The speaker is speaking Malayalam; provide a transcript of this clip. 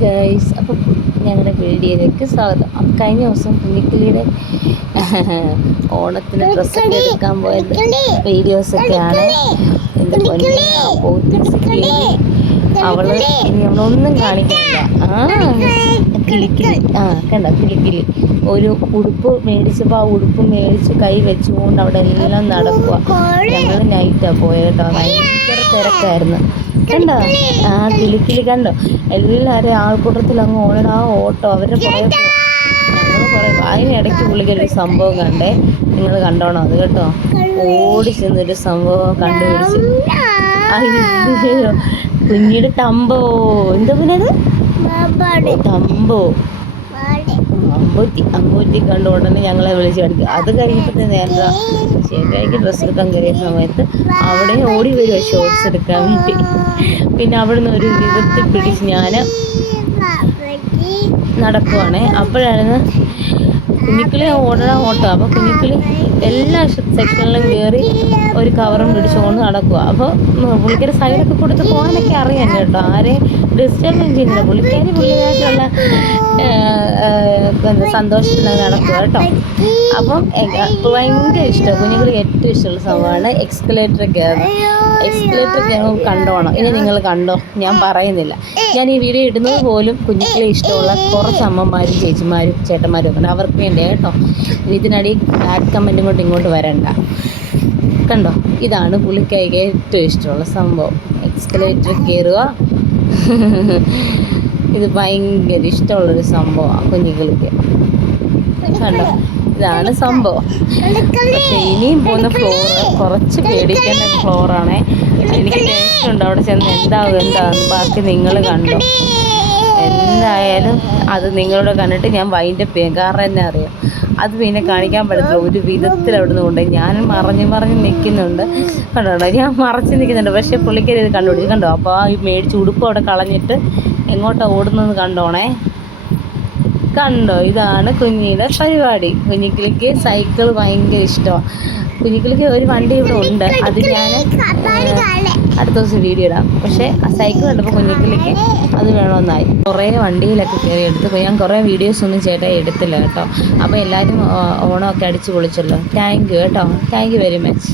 ഗൈസ് അപ്പോൾ ഞങ്ങളുടെ വീഡിയോയിലേക്ക് സ്വാഗതം. അപ്പം കഴിഞ്ഞ ദിവസം കുഞ്ഞിക്കിളിയുടെ ഓണത്തിന് ഡ്രസ്സൊക്കെ എടുക്കാൻ പോയത് വീഡിയോസൊക്കെയാണ് എന്റെ പൊന്നിനെ കിളി അവൾ ഇനി അവളൊന്നും കാണിക്കില്ല ആ കിളിക്കിളി ആ കണ്ട? കിളിക്കിളി ഒരു ഉടുപ്പ് മേടിച്ചപ്പോൾ ആ ഉടുപ്പ് മേടിച്ച് കൈ വെച്ചുകൊണ്ട് അവിടെ എല്ലാം നടക്കുക ഞങ്ങൾ നൈറ്റാ പോയത് കേട്ടോ ഭയങ്കര തിരക്കായിരുന്നു. കണ്ടോ? ആ കിളിക്കിളി കണ്ടോ? എല്ലാവരും ആൾക്കൂട്ടത്തിൽ അങ്ങ് ഓടണം. ആ ഓട്ടോ അവരുടെ പുറകെ ഞങ്ങൾ കുറേ അതിനിടയ്ക്ക് പുള്ളിക്കൊരു സംഭവം കണ്ടേ. നിങ്ങൾ കണ്ടോണം? അത് കേട്ടോ. ഓടി ചെന്നൊരു സംഭവം കണ്ടുപിടിച്ച്. അയ്യോ കുഞ്ഞിയുടെ തമ്പോ. എന്താ പിന്നെ തമ്പോ. അമ്പൂത്തി അമ്പൂത്തി കണ്ട ഉടനെ ഞങ്ങളെ വിളിച്ച് കാണിക്കും. അത് കഴിഞ്ഞിട്ട് നേരത്തെ ശരിയാക്കി ഡ്രസ്സ് എടുക്കാൻ കയറിയ സമയത്ത് അവിടെ ഓടി വരിക ഷോർട്സ് എടുക്കാൻ വേണ്ടി. പിന്നെ അവിടെ നിന്ന് ഒരു വിധത്തിൽ പിടിച്ച് ഞാൻ നടക്കുവാണേ. അപ്പോഴാണ് കുഞ്ഞിക്കിളി ഓടണ ഓട്ടം. അപ്പോൾ കുഞ്ഞിക്കിളി എല്ലാ സെക്ഷനിലും കയറി ഒരു കവറും പിടിച്ചുകൊണ്ട് നടക്കുക അപ്പോൾ പുള്ളിക്കാരി സൈഡൊക്കെ കൊടുത്ത് പോകാനൊക്കെ അറിയാം കേട്ടോ. ആരെയും ഡിസ്റ്റർബ് ചെയ്യുന്നില്ല. പുള്ളിക്കാരി പുള്ളിയായിട്ടുള്ള എന്താ സന്തോഷത്തിൽ നടക്കുക കേട്ടോ. അപ്പം ഭയങ്കര ഇഷ്ടം. കുഞ്ഞുങ്ങൾ ഏറ്റവും ഇഷ്ടമുള്ള സംഭവമാണ് എക്സ്കലേറ്റർ കയറുന്നത് എക്സ്കലേറ്റർ ഞങ്ങൾ കണ്ടോണം. ഇനി നിങ്ങൾ കണ്ടോ? ഞാൻ പറയുന്നില്ല. ഞാൻ ഈ വീഡിയോ ഇടുന്നത് പോലും കുഞ്ഞുങ്ങളെ ഇഷ്ടമുള്ള കുറച്ച് അമ്മമാരും ചേച്ചിമാരും ചേട്ടന്മാരും ഒക്കെ അവർക്ക് വേണ്ടി കേട്ടോ. ഇതിനടി ബാഡ് കമന്റും കൊണ്ട് ഇങ്ങോട്ട് വരണ്ട. കണ്ടോ? ഇതാണ് പുള്ളിക്കായിക്ക് ഏറ്റവും ഇഷ്ടമുള്ള സംഭവം. എക്സ്കലേറ്റർ കയറുക ഇത് ഭയങ്കര ഇഷ്ടമുള്ളൊരു സംഭവമാണ് കുഞ്ഞുങ്ങൾക്ക്. കണ്ടോ? ഇതാണ് സംഭവം. പക്ഷെ ഇനിയും പോകുന്ന ഫ്ലോർ കുറച്ച് പേടിക്കേണ്ട ഫ്ലോറാണേ എനിക്ക് ടെൻഷൻ ഉണ്ട് അവിടെ ചെന്ന് എന്താവും എന്താന്ന്. ബാക്കി നിങ്ങൾ കണ്ടു? എന്തായാലും അത് നിങ്ങളോട് കണ്ടിട്ട് ഞാൻ വൈൻഡപ്പ് ചെയ്യാം. കാരണം എന്നെ അറിയാം. അത് പിന്നെ കാണിക്കാൻ പറ്റത്തില്ല. ഒരു വിധത്തിൽ അവിടെ നിന്ന് കൊണ്ട് ഞാൻ മറഞ്ഞ് മറിഞ്ഞ് നിൽക്കുന്നുണ്ട്. കണ്ടോ? ഞാൻ മറച്ച് നിൽക്കുന്നുണ്ട്. പക്ഷേ പുള്ളിക്കരി ഇത് കണ്ടുപിടിച്ചു. കണ്ടോ? അപ്പോൾ ഈ മേടിച്ച് ഉടുപ്പ് അവിടെ കളഞ്ഞിട്ട് എങ്ങോട്ടാണ് ഓടുന്നത് കണ്ടോണേ? കണ്ടോ? ഇതാണ് കുഞ്ഞിയുടെ പരിപാടി. കുഞ്ഞിക്കിളിക്ക് സൈക്കിൾ ഭയങ്കര ഇഷ്ടമാണ് കുഞ്ഞിക്കിളിക്ക് ഒരു വണ്ടി ഇവിടെ ഉണ്ട്. അത് ഞാൻ അടുത്ത ദിവസം വീഡിയോ ഇടാം. പക്ഷേ ആ സൈക്കിൾ കണ്ടപ്പോൾ കുഞ്ഞിക്കിളിക്ക് അത് വേണമെന്നായി കുറേ വണ്ടിയിലൊക്കെ കയറി എടുത്ത് ഞാൻ കുറേ വീഡിയോസ് ഒന്നും ചേട്ടാ എടുത്തില്ല കേട്ടോ. അപ്പോൾ എല്ലാവരും ഓണമൊക്കെ അടിച്ച് പൊളിച്ചല്ലോ. താങ്ക് യു കേട്ടോ. Thank you very much